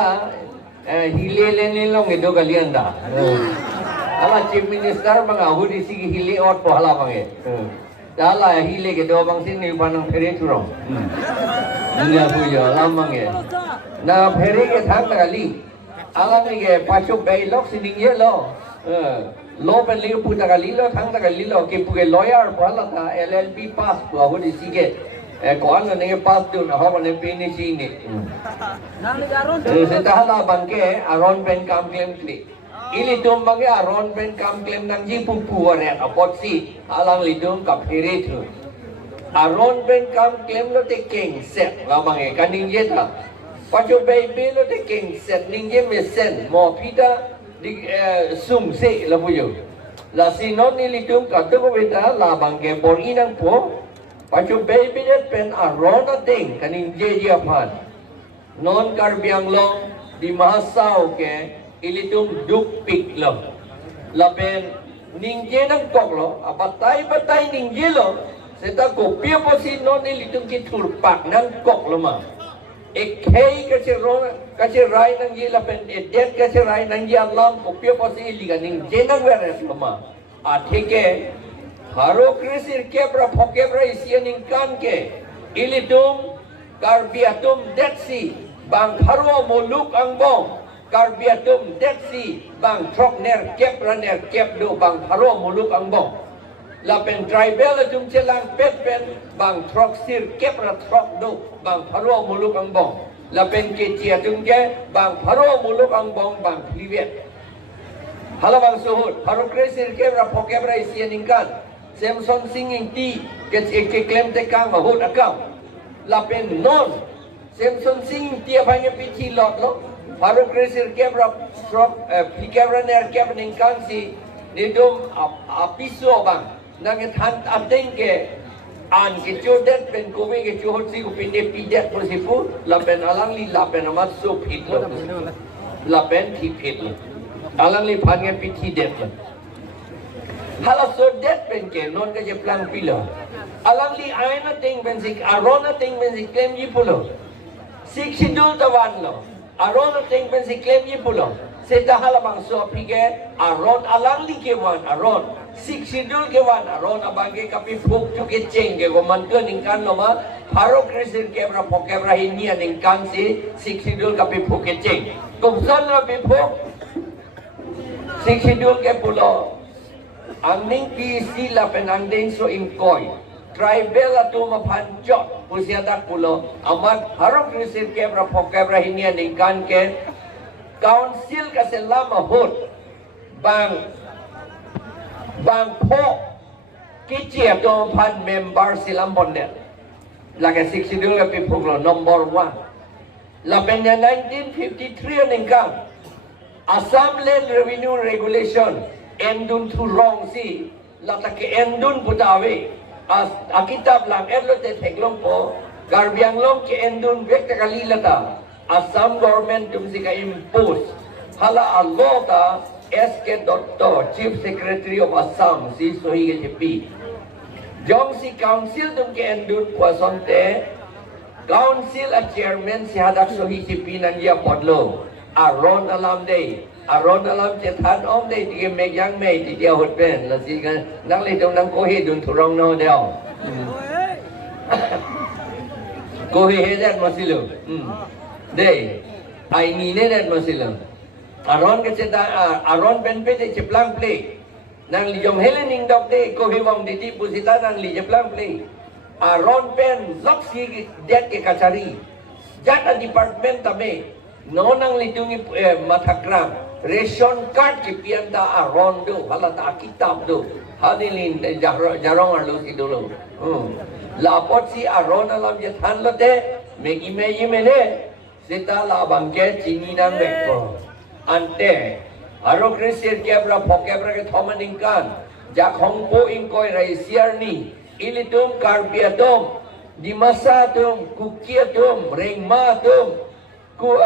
ala hilele nilong itu kalian dah. Ala chief minister mga hudi sige hili ot po hala pange. Dala hile ke do bang sini panang pere turong. Nggak punya lamang ya. Na pere ke thang kali. Ala ni ke pacu bailok sini ye lo. Lo pen liu puta kali lo thang kali lo ke puke lawyer po hala ta LLB pass po hudi sige. Kuan na ni pass do na hawa ni pini sini. Setahala bangke aron pen kam claim kli. Ili tumbang ya aron pen kam claim nang ji pupu ore apot si alang lidung kap hiri tu. Aron pen kam claim lo te king set lamang e kaning jeta. Pacu baby lo te king set ning je mesen mo pita di sum se la puyo. La sinon ni lidung ka tu beta la bangke por inang po. Pacu baby det pen aron na ting kaning je pan. Non karbiang long di mahasau ke ilitung duk pik lo. Lapen ningje nang kok lo, batay ningje lo. Seta ko pia posi non ilitung ki turpak nang kok lo ma. Ekhei kasi rai nang je lapen edet kasi rai nang je alam ko pia posi iliga ningje nang veres lo ma. Athike haro krisir kebra phokebra isia ningkan ke ilitung karbiatum detsi bang haro moluk ang bong karbiatum detsi bang trok ner kep raner kep do bang haro muluk ang bong lapen tribal atum celang pet pen bang trok sir kep ra trok do bang haro muluk ang bong lapen ke cia tum ke bang haro muluk ang bong bang plivet hala bang suhut haro kresir kep ra phokep ra isia ningkan Samson singing ti ke klem te kang mahut akam lapen non Samson singing ti apanya pichi lot lo Baru krisir kebra strok pikabra ner kebra ningkan si nidum apiso bang nangit han ateng ke an ke jodet pen kowe ke johot si ko pinde pidet posipu lapen alang li lapen amat so phit lo lapen thi phit lo alang li phange pithi det lo hala so det pen ke non ke je plan pilo alang li aina ting pen sik arona ting pen sik klem ji pulo sik sidul tawan lo aron ting pen si claim ye pulo se dahala bang so pige aron alang li ke wan aron sik sidul ke wan aron abange kapi phuk chu ke cheng ke go man ke ningkan no ma haro krisir ke bra poke bra hinia ningkan si sik sidul kapi phuk ke cheng kumsan na pi phuk sik sidul ke pulo angning pi sila penanding so imkoy tribal ato mapanjot pusiadak pulo amat harap krisir kebra pokebra hinia ningkan ke council kasi lama hot bang po kichi ato pan member silang bondet lagi 62 kapi puklo number 1 lapenya 1953 ningkan Assam Land Revenue Regulation endun tu wrong si latake endun putawe Akitab lang erlo te teglong po garbiang long ke endun vekta kalilata Assam government tum sika impose hala allota SK Dotto Chief Secretary of Assam si sohi tepi jong si council tum ke endun puasonte council a chairman si hadak sohi tepi nan dia podlo aron alam day aron alam cetan om day tiga meg yang may ti dia hot pen la si kan nang le dong nang ko he dun thurong no deo ko he dat masilo day ai ni ne dat masilo aron ke cetan aron pen pe te ceplang play nang li jong helening dok day ko he wong di ti pusita nang li ceplang play aron pen lok si det ke kacari jata department tame nonang lidungi matakram ration card ki pianta aron do halata kitab do hadilin jarong arlo si dulu lapot si aron alam jathan late megi meyi mene sita la bangke cininan bekko ante aro krisir kebra pokebra ke thomaningkan jakhongpo ingkoi raisiarni ilitum karbiatum di masa tum kukiatum ringma tum ku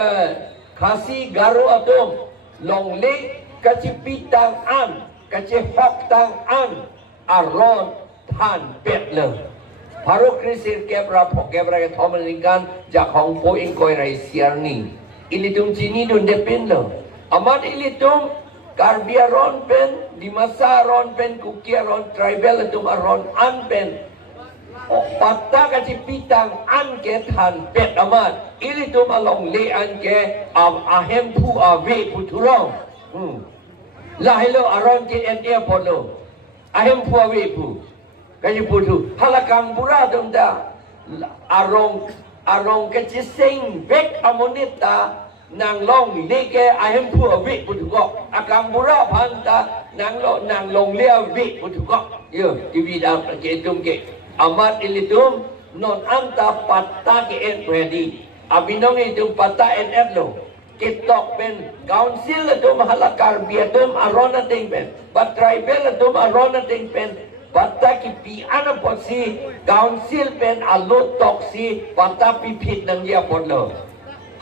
khasi garo atum longle kacipitang an kacihok tang an aron than petler paro krisir kebra phokebra ke thomalingkan jakhong po ingkoi rai siarni ilitum sini dun depin lo. Amat ilitum karbia ron pen, di masa ron pen, kukia ron tribal itum aron an pen. Pata kasi pitang an ke tan pet amat. Ilitum along le an ke ahem pu ave puturong. Lahilo aron ke en airport lo. Ahem pu ave pu. Kasi putu halakang pura dum da arong ke sing bek amonita nang long leke ahem pu ave putu ko akang pura phanta nang long le ave putu ko yo divida ke tum ke amat ilitum non anta patta ke en ready abinong itum patta en lo kitok pen council itum halakar biatum arona ting pen but tribal itum arona ting pen patta ki pi ana posi council pen alot toksi patta pi phit nang ya podlo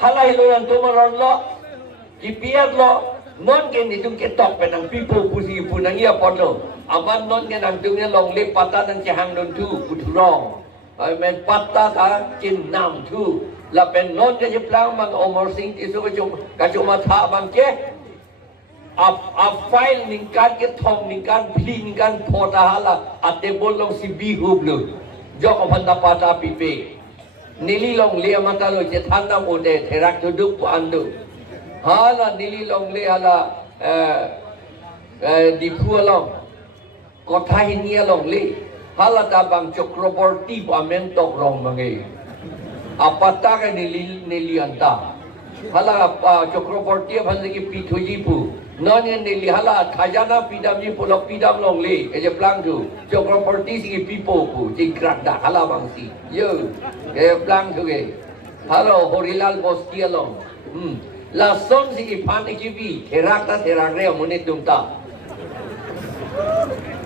halai lo yang tumaron lo ki piat lo non ke ni tum ke tok pen nang pipo pusi punang ya podlo aman non ke nang tum long le patta nang chahang don tu puturong ai men patta ta kin nam tu la pen non ke jeplang mang omor sing ti so ka chuma tha bang ke a file ningkan ke thong ningkan pli ningkan phota hala ate bolong si bi hublu jok phanda pata pipe nili long le mata lo je thanda mode therak duduk pu andu hala nili long le hala di phualong kotha hinia long le hala ta bang Chakraborty pa mentok long mangi apata ka nili anta hala Chakraborty phanda ki pithuji pu non yang nilihala khajana pidam ni pulok pidam long le ke je plang tu Chakraborty si pipo pu jingkrak da hala bangsi yo ke plang tu ke halo Horilal Bostia long la som si phan ki bi therak re mone tumta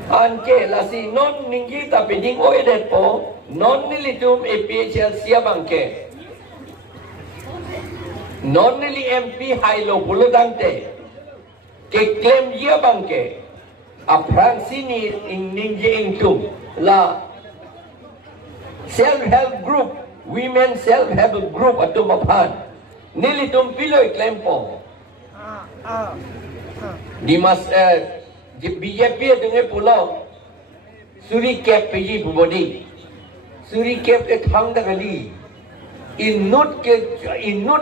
anke la si non ningi ta peding oi det po non nilitum APHL sia bangke non nili MP hailo buludante ke claim dia bangke a Francini ninje ingtum la self help group women self help group atum aphan nilitum piloi claim po di mas BJP dengan pulau suri cap peji budi suri cap ke thang da gali innut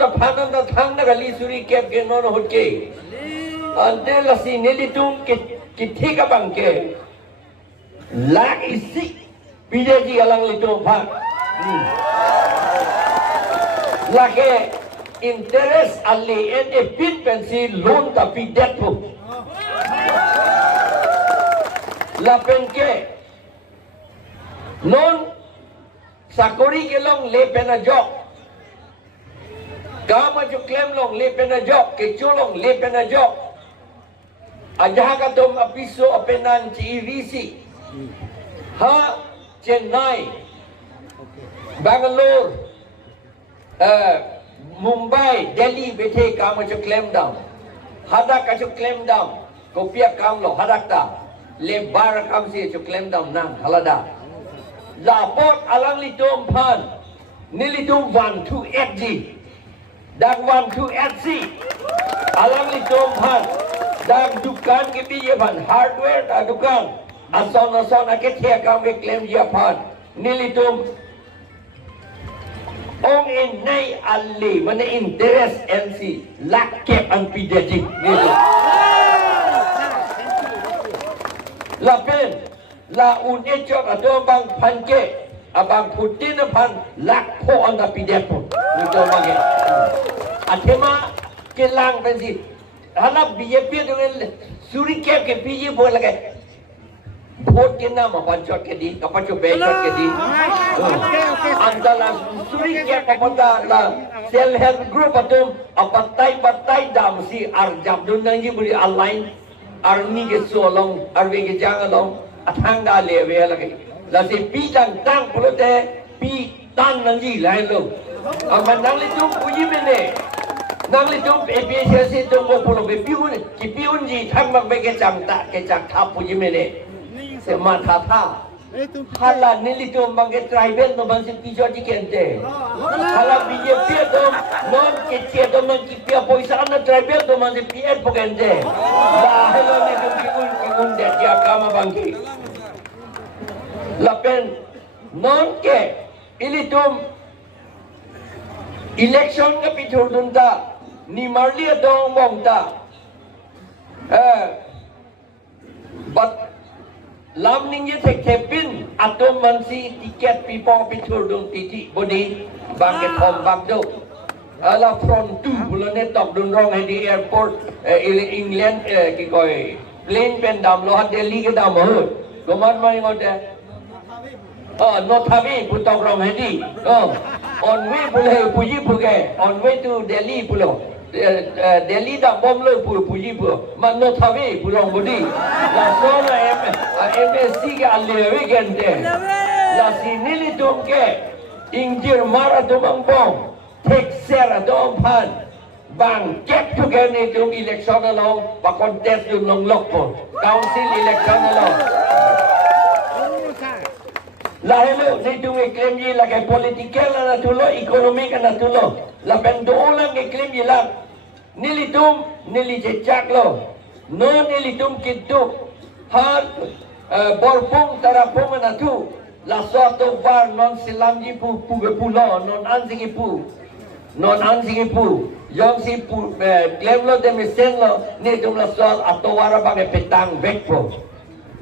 aphan da thang da gali suri cap ke non hotke ante lasi nelitum ki ka bangke lak isi pijeji alang litum phak lake interest ali en pin pensi loan tapi debt pu la penke non sakori ke long le pena jok kama jo claim long le pena jok ke cholong le pena jok ajaha katum apiso apenan CEVC ha Chennai Bangalore Mumbai Delhi bethe kam cho claim down hada ka cho claim down kopia kam lo hadakta le bar kam se cho claim down nang halada la port alang litum phan nilitum 128G dak 128C alang litum phan dak dukan ke biye ban hardware da dukan ason ake thia kam ke claim dia phan nilitum ong in nay ali mana interest NC lakke ang pidaji nilu la pen la unecho ato bang phanke abang putin phan lak pho on da pidapo nilu mage athema ke lang pensi hala BJP dengan suri cap ke PJ boleh lagi vote ke nama pancot ke di kapacu becot ke di antara suri cap kepada la self help group atum apatai dam si arjab dunangi beri align arni ke solong arwe ke jangalong athanga lewe lagi la si pitang tang pulote pi tan nangi lain lo amanang litu puji mene nang litum APHL si tum ko pulo be piun ki piun ji tham mak be ke chang ta ke chang tha pu ji mene se ma tha Hala nilitum bangke tribal no bangse pijo dikente. Hala BJP dom non kecil dom non kipia poisa ana tribal dom bangse PN pokente. La hello ni dum kikun dia kama bangke. Lapen non ke ilitum election ka pitur dunda ni marli dong mongta. But lam ningi thepin atom mansi tiket pipo pitur dun titi bodi bangke thom bagdo ala from tu bulane top dun rong di airport England ki koi plane pen dam lo Delhi ke dam ho goman mai ngode no thabi putok rong di on way bule puji puge on way to Delhi pulo Delhi dah bom lo puji pu mano thabi pulong bodi la sona MSC ke alle weekend la sinili tum ke injir mara tumang bom tek sera dom pan bang get together tum election along pa contest dum long lok po council election along la hello ni tum claim ye la ke political na tulo economic na tulo la pendolan ke claim ye la nilitum nilijejak lo no nilitum kitu har borpung tarapung na tu la suatu bar non silam ji pu bepulo non anjing pu yang si pu claim lo demisen lo ni tum la soal atau wara bagai petang vekpo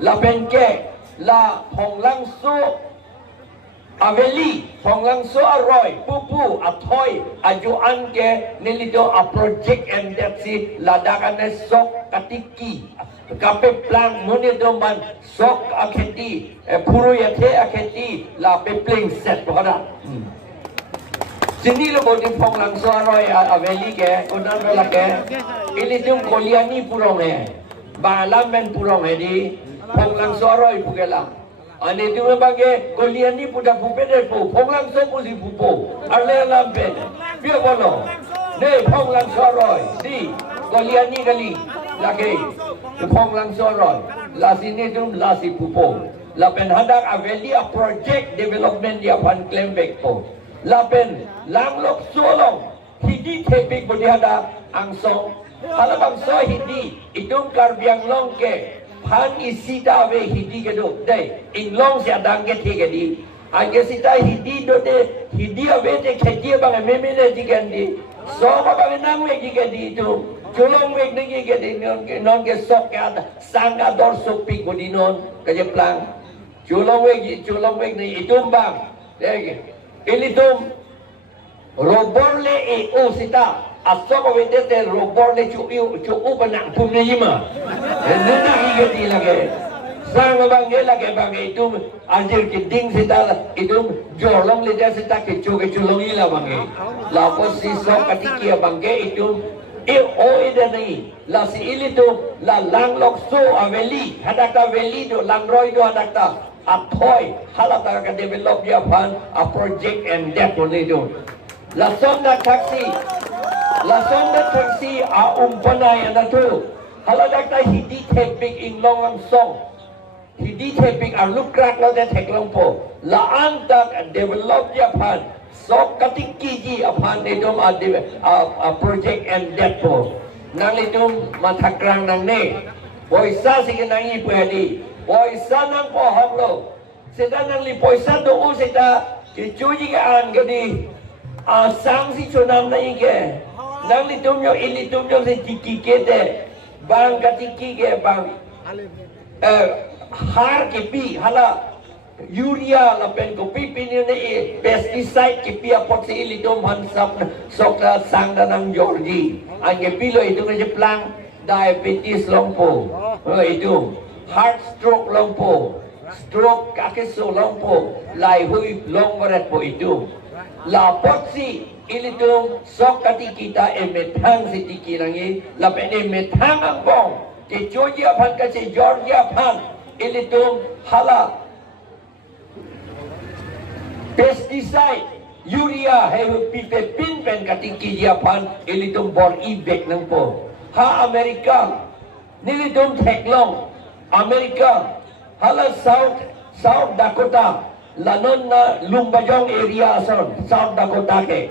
la benke la honglang so Aveli, Honglang so arroy, pupu, atoy, ajuan ke nilito a project and that si ladakan na sok katiki, kape plan muni doman sok aketi, puro yate aketi, la pepling set pokada. Sini lo bodi Honglang so arroy aveli ke, unan lo ke, ilitum koliani purong balam ben purong di Honglang so arroy pukela. Ane tu membagai kolian ni pudah pupede pu, ponglang so pusi pupo, arle lampen, biar bono, ne ponglang soroi, di kolian ni kali, lagi, ponglang soroi, la sini tu la si pupo, la pen hendak aveli a project development dia pan claim back po, la pen lang lok solong, hidi tepik bodi ada angsong, kalau bangsa hidi, itu karbiang long ke. Han isita we hidi kedo dai inglong sia dangge thege di ange sita hidi do de hidi ave de kheti bang me le jigandi so ba bang nang we jigandi tu chulong we ne jigandi non ke sok ka sanga dor sok pi godinon ka je plang chulong we ne itum bang dege ilitum roborle e o sita asok awet te robor le cu banang pum ne yima nena igeti lage sang bang lage bang itu anjir kiting sita itu jolong le ja sita ke culong ila bang la posi sok katiki bang itu o ida nei la si ili tu la lang lok so aveli hadakta veli do lang roi do hadakta athoy halata ka develop ya pan a project and that only do la sonda taxi a umpanay na to. Haladak ta hidi tepik in long ang song. Hidi tepik a lukrak lo de teklong po. Laan tak develop Japan. So katingki ji apan idom a project and that po. Nang idom matakrang nang ne. Poisa sige nang ipwede. Poisa nang pohong lo. Sita nang li poisa do sita kichuji ka an gadi. Sang si chunam na ike. Nang litum yo ilitum yo se tiki kete bang katiki ke bang har ke pi hala urea la pen ko pi pi ne pesticide ke pi apot se ilitum han sap sokla sang danang Georgie ange pilo itu ke plang diabetes longpo itu heart stroke longpo stroke kakeso longpo lai hui long barat po itu la potsi ilitum sok kati kita emetang si tiki langi lapen emetang ang bong ke Georgia pan kasi Georgia pan ilitum hala pesticide urea hehu pipe pin pen kati kia pan ilitum bor ibek nang po ha Amerika nilitum teklong Amerika hala South South Dakota, lanon na Lumbajong area son, South Dakota ke.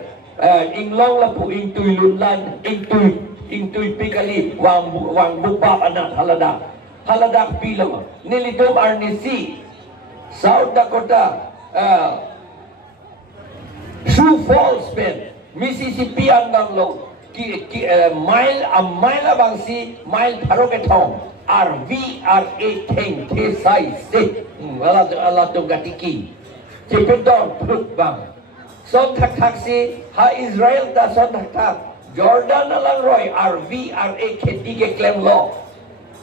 Inglong la po intoy lunlan, intoy pikali, wang bubak anak haladak pilong. Nilitom Arnisi, South Dakota, Sioux Falls pen, Mississippi ang lo, mile abang si mile paroketong, RVRA teng tesay se, ala to gatiki, cepedon put bang. Son tak si ha Israel da son tak, Jordan alang roy RVRA kheti claim law.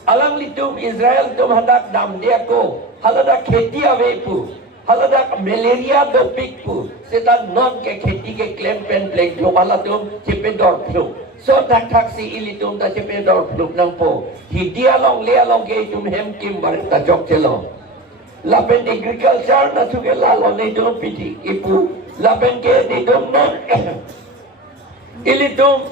Alang litum Israel tum hadak dam dia ko, haladak kheti ave pu. Haladak malaria dopik pu, setan non ke kheti ke claim pen plek lo halatum cepedor flu. So tak si ilitum da cepedor flu nang po. Hidia long lea long ke tum hem kim bar ta jok chelo. Lapen agriculture na suge lalo ne dum piti ipu. Lapen ke ni dum non ilitum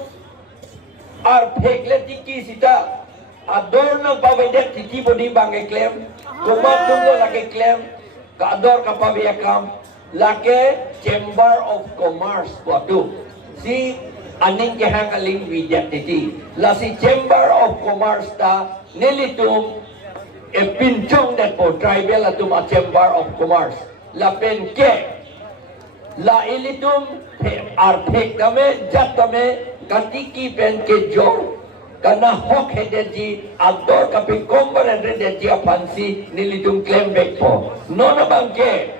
ar phekle tiki sita ador na pawedet tiki bodi bange claim. Kumat tum lo lagi claim. Kador kapabiyakam lake Chamber of Commerce po tu si aning kehang aling widyak titi la si Chamber of Commerce ta nilitum pincong dat po tribal atum a Chamber of Commerce la penke la ilitum arthek kame jat kame katiki penke jor karena hok hedeji ador kapi kombar hedeji apansi nilitum claim back po nona bangke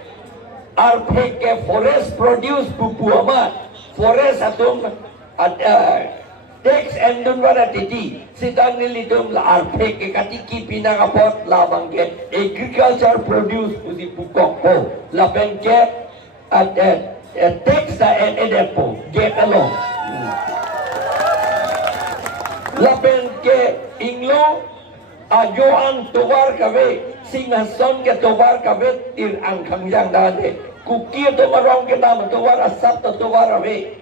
arthek ke forest produce pupu amat forest atum tax endun wala titi sidang nilitum la arthek ke katiki pinangapot la bangke agriculture produce pusi pukok po la bangke tax da edepo get along lapen ke inglo ajoan tobar kabe singhason ke tobar kabe ir angkang jang dane kukia to marong ke nama tobar asap to tobar abe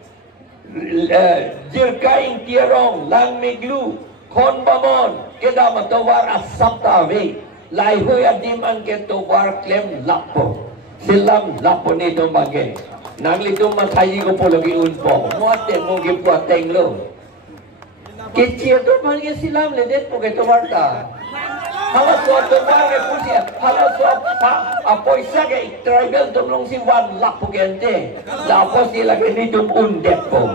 jirka intierong lang miglu kon bamon ke nama tobar asap ta abe lai hoya diman ke tobar klem lapo silam lapo ni to bage nangli to mathayi ko po lagi unpo muate mo gi puateng lo kecil tu mana silam ledet pokok tu warta. Halas suatu warga pusia, halas suatu apa isa ke tribal tu long si wan lap pokok ente. Lapo si lagi ni tu undep po.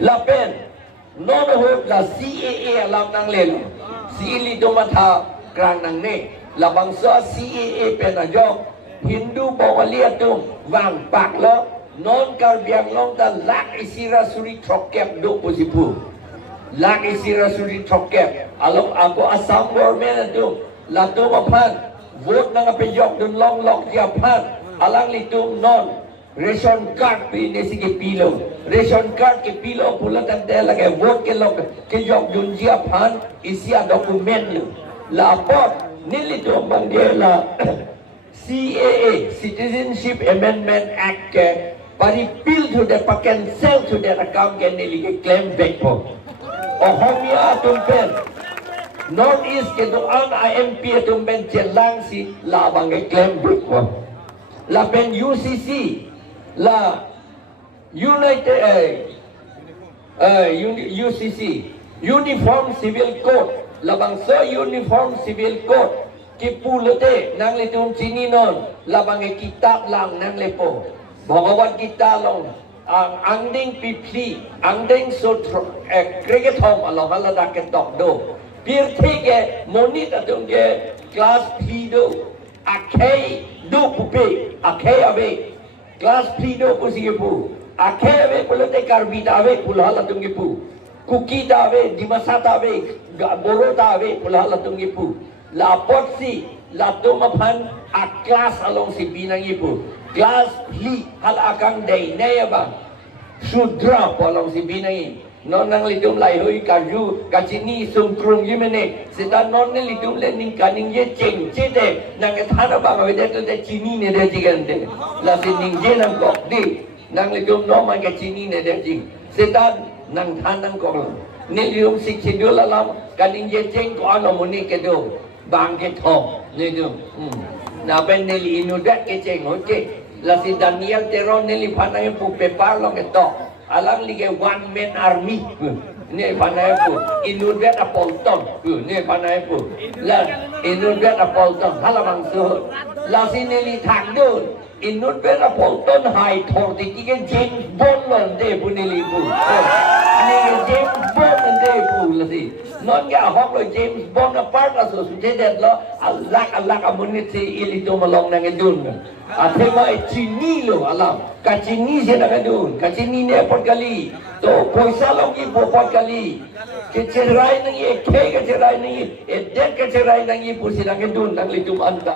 Lapen, non hope la CAA alam nang lelo. Sili tu mata kerang nang ne. Labang so CAA penajok Hindu bawalia tu wang pak lo. Non karbiang long da lak isira suri trokep do posipu lak isira suri trokep along ako asam government do lato mapan vote na ngapejok dun long lok japan alang litum non ration card pi nesige pilo ration card ke pilo pula tante lage vote ke lok ke jok dun japan isia dokumen lu lapor nilitum bang dia la CAA Citizenship Amendment Act ke Pari bill to the paken sell to the account can nearly claim back po. Ohomia tumpen. North East ke doan IMP tumpen celang si labang ke claim back po. La pen UCC la United UCC Uniform Civil Code labang so Uniform Civil Code kipulote nang litum sininon labang ke kitab lang nang lepo. Bagawan kita long ang anding pipli anding so cricket home along halada ke tok do pir thege monit atung ke class pido akai do pupe akai ave class pido pusi pu akai ave pulote karbita ave pulhala tung pu kuki da ave dimasata ave borota ave pulhala tung pu la potsi la tomapan a class along si binang ipu Kelas li hal akang day na ba sudra polong si binay non nang litum lai hui kaju kachini sungkrung yimene sita non ne litum le ning kaning ye cheng chede nang thana ba ma de de chini ne de jigande la si ning je nang kok di nang litum no ma ke chini ne de jing sita nang than nang kok ne lium sik chidul alam kaning ye cheng ko ano muni ke do bangkit home nidu na ben nili inudat ke ceng hoce la si Daniel Teron nili panay pu pepar long ito alang lige one man army ni panay pu inudat apolton ni panay pu la inudat apolton halamang su la si nili thangdun inudat apolton hai thor ti ke James Bond lon de pu nili pu ni James Bond de pu la si non ga hok lo James Bond apart la su je det lo alak amunit si ilito malong nang edun tema chini lo alam ka chini se nang edun ka chini ne pot kali to poisa lo ki pot kali ke cherai nang ye ke cherai nang ye det ke cherai nang ye pur si nang edun nang litum anta